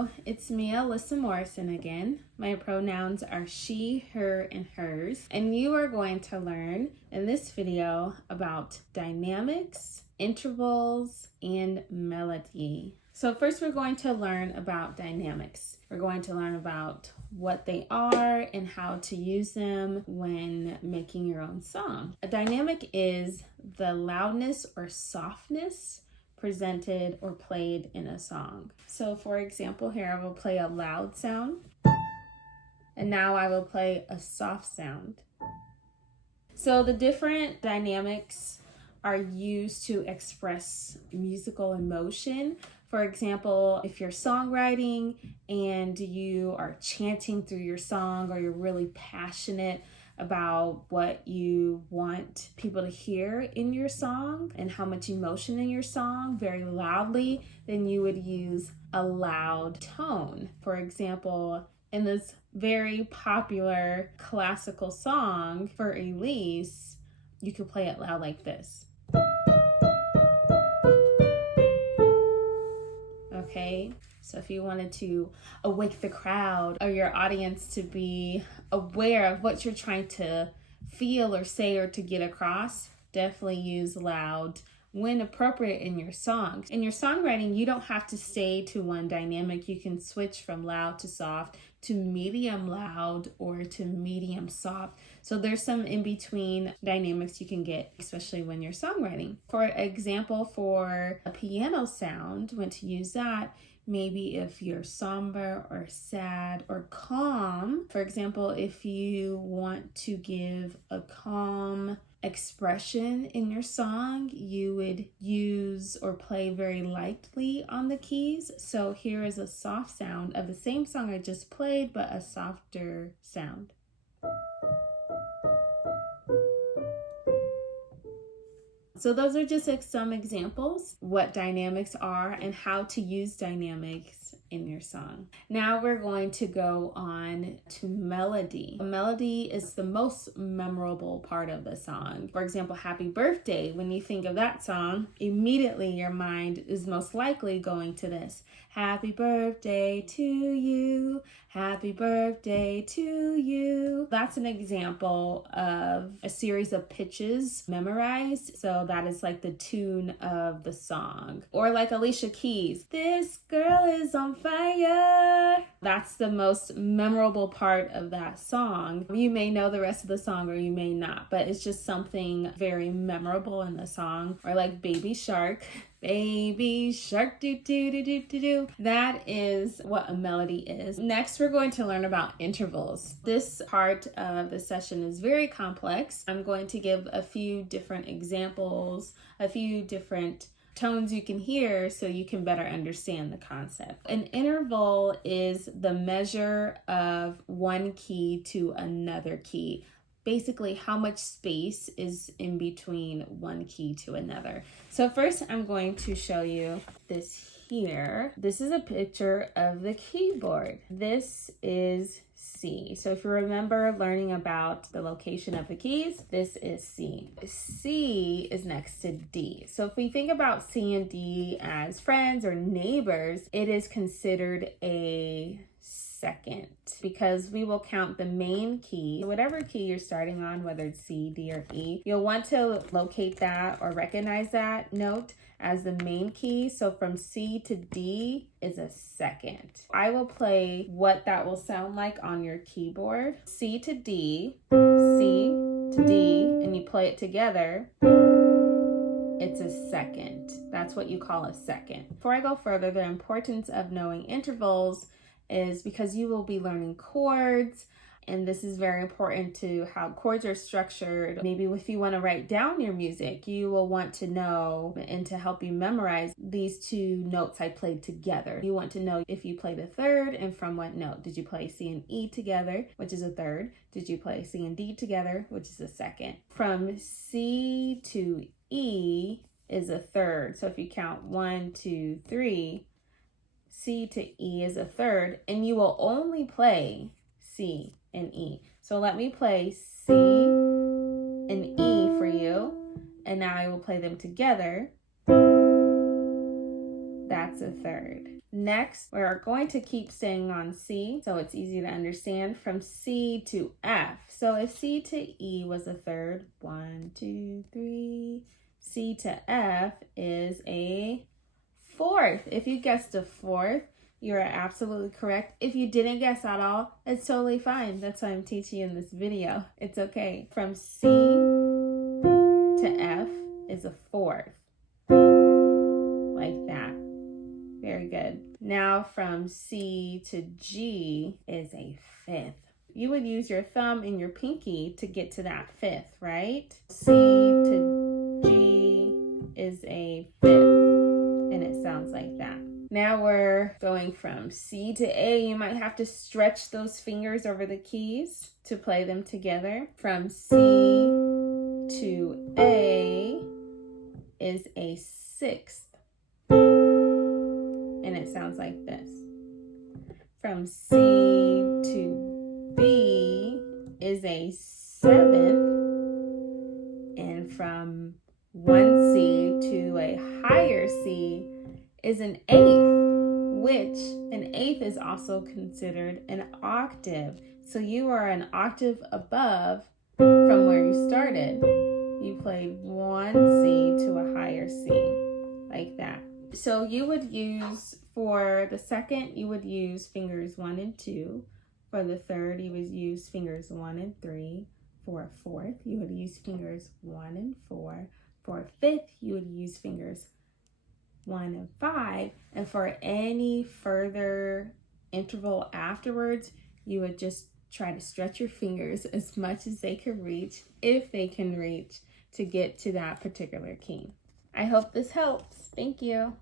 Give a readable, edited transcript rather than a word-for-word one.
Hello, it's me, Alyssa Morrison again. My pronouns are she, her, and hers. And you are going to learn in this video about dynamics, intervals, and melody. So first we're going to learn about dynamics. We're going to learn about what they are and how to use them when making your own song. A dynamic is the loudness or softness presented or played in a song. So for example, here I will play a loud sound, and now I will play a soft sound. So the different dynamics are used to express musical emotion. For example, if you're songwriting and you are chanting through your song, or you're really passionate about what you want people to hear in your song and how much emotion in your song very loudly, then you would use a loud tone. For example, in this very popular classical song for Elise, you could play it loud like this. Okay, so if you wanted to awake the crowd or your audience to be aware of what you're trying to feel or say or to get across, definitely use loud when appropriate in your songs. In your songwriting, you don't have to stay to one dynamic. You can switch from loud to soft to medium loud or to medium soft. So there's some in-between dynamics you can get, especially when you're songwriting. For example, for a piano sound, when to use that, maybe if you're somber or sad or calm. For example, if you want to give a calm expression in your song, you would use or play very lightly on the keys. So here is a soft sound of the same song I just played, but a softer sound. So those are just like some examples, what dynamics are and how to use dynamics in your song. Now we're going to go on to melody. Melody is the most memorable part of the song. For example, Happy Birthday, when you think of that song, immediately your mind is most likely going to this. Happy birthday to you, happy birthday to you. That's an example of a series of pitches memorized. So that is like the tune of the song. Or like Alicia Keys, this girl is on fire. That's the most memorable part of that song. You may know the rest of the song or you may not, but it's just something very memorable in the song. Or like Baby Shark. Baby shark, do do do do do do. That is what a melody is. Next, we're going to learn about intervals. This part of the session is very complex. I'm going to give a few different examples, a few different tones you can hear so you can better understand the concept. An interval is the measure of one key to another key. Basically, how much space is in between one key to another. So first, I'm going to show you this here. This is a picture of the keyboard. This is C. So if you remember learning about the location of the keys, this is C. C is next to D. So if we think about C and D as friends or neighbors, it is considered a second, because we will count the main key, whatever key you're starting on, whether it's C, D, or E. You'll want to locate that or recognize that note as the main key. So from C to D is a second. I will play what that will sound like on your keyboard. C to D, C to D, and you play it together. It's a second. That's what you call a second. Before I go further, the importance of knowing intervals is because you will be learning chords, and this is very important to how chords are structured. Maybe if you want to write down your music, you will want to know, and to help you memorize, these two notes I played together. You want to know if you played a third and from what note. Did you play C and E together, which is a third? Did you play C and D together, which is a second? From C to E is a third. So if you count 1, 2, 3, C to E is a third, and you will only play C and E. So let me play C and E for you, and now I will play them together. That's a third. Next, we're going to keep staying on C, so it's easy to understand, from C to F. So if C to E was a third, 1, 2, 3, C to F is a fourth. If you guessed a fourth, you are absolutely correct. If you didn't guess at all, it's totally fine. That's why I'm teaching you in this video. It's okay. From C to F is a fourth. Like that. Very good. Now from C to G is a fifth. You would use your thumb and your pinky to get to that fifth, right? C to G is a fifth, and it sounds like that. Now we're going from C to A. You might have to stretch those fingers over the keys to play them together. From C to A is a sixth, and it sounds like this. From C to B is a seventh, and from 1C to a higher C is an eighth, which an eighth is also considered an octave. So you are an octave above from where you started. You played 1C to a higher C, like that. So you would use, for the second, you would use fingers 1 and 2. For the third, you would use fingers 1 and 3. For a fourth, you would use fingers 1 and 4. For a fifth, you would use fingers 1 and 5. And for any further interval afterwards, you would just try to stretch your fingers as much as they can reach, if they can reach, to get to that particular key. I hope this helps. Thank you.